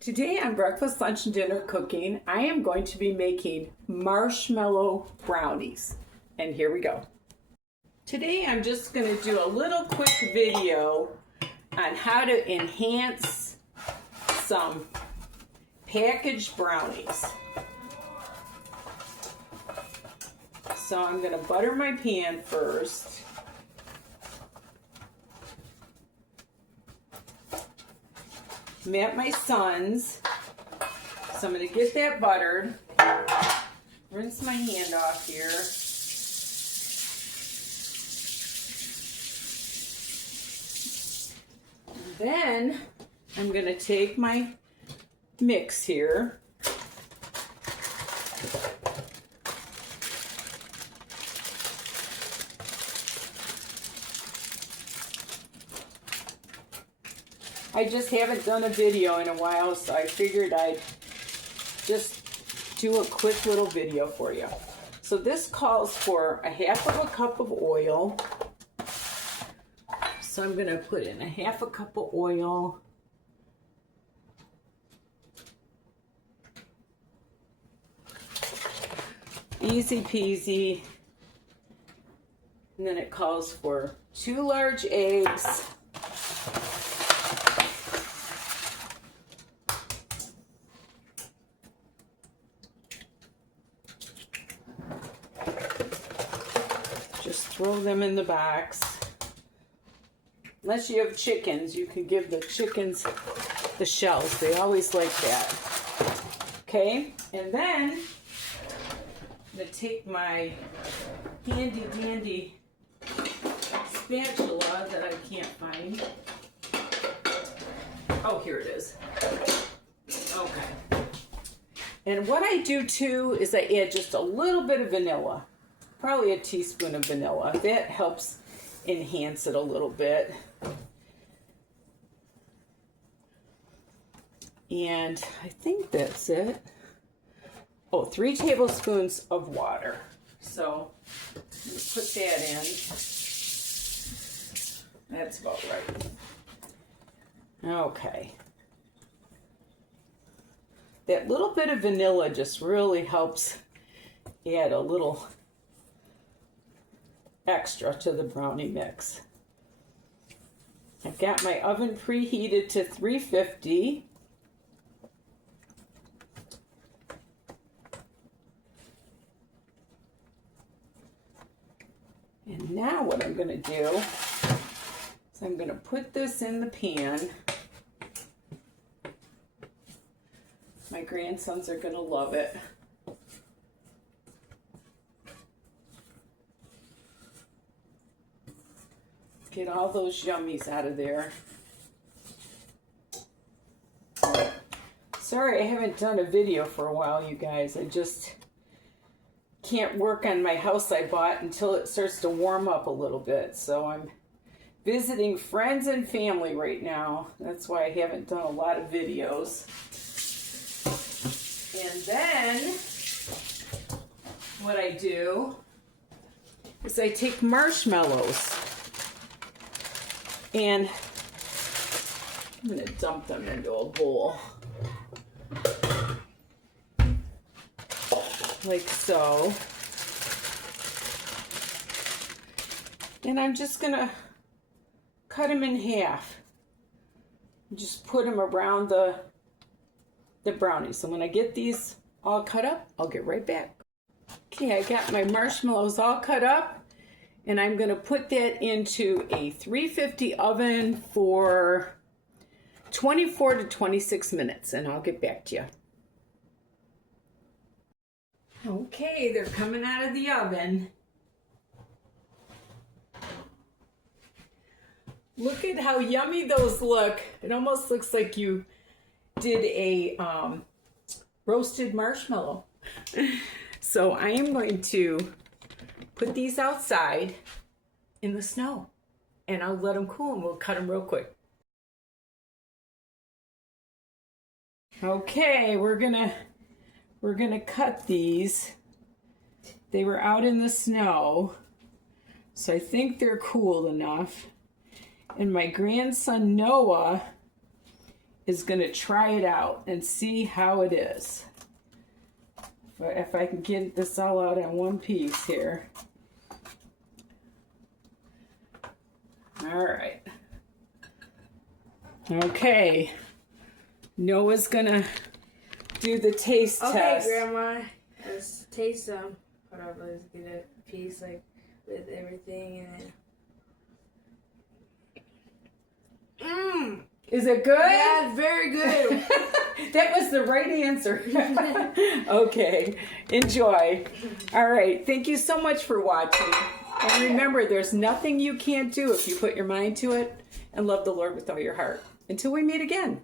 Today on Breakfast, Lunch, and Dinner Cooking, I am going to be making marshmallow brownies. And here we go. Today I'm just going to do a little quick video on how to enhance some packaged brownies. So I'm going to butter my pan first. I'm at my son's, so I'm going to get that buttered, rinse my hand off here. And then I'm going to take my mix here. I just haven't done a video in a while, so I figured I'd just do a quick little video for you. So this calls for a half of a cup of oil. So I'm going to put in a half a cup of oil. Easy peasy. And then it calls for 2 large eggs. Just throw them in the box. Unless you have chickens, you can give the chickens the shells. They always like that. Okay, and then I'm going to take my handy dandy spatula that I can't find. Oh, here it is. Okay. And what I do too is I add just a little bit of vanilla. Probably a teaspoon of vanilla. That helps enhance it a little bit. And I think that's it. Oh, 3 tablespoons of water. So put that in. That's about right. Okay. That little bit of vanilla just really helps add a little extra to the brownie mix. I've got my oven preheated to 350. And now what I'm going to do is I'm going to put this in the pan. My grandsons are going to love it. Get all those yummies out of there. Sorry I haven't done a video for a while, you guys. I just can't work on my house I bought until it starts to warm up a little bit. So I'm visiting friends and family right now. That's why I haven't done a lot of videos. And then what I do is I take marshmallows. And I'm going to dump them into a bowl. Like so. And I'm just going to cut them in half. Just put them around the brownies. So when I get these all cut up, I'll get right back. Okay, I got my marshmallows all cut up. And I'm going to put that into a 350 oven for 24 to 26 minutes, and I'll get back to you. Okay, they're coming out of the oven. Look at how yummy those look. It almost looks like you did a roasted marshmallow. So I am going to put these outside in the snow, and I'll let them cool and we'll cut them real quick. Okay, we're gonna cut these. They were out in the snow, so I think they're cool enough. And my grandson Noah is going to try it out and see how it is. If I can get this all out in one piece here. All right. Okay. Noah's going to do the taste test. Okay, Grandma. Let's taste some. Hold on, let's get a piece like with everything in it. Mmm. Is it good? Yeah, very good. That was the right answer. Okay, enjoy. All right, thank you so much for watching. And remember, there's nothing you can't do if you put your mind to it and love the Lord with all your heart. Until we meet again.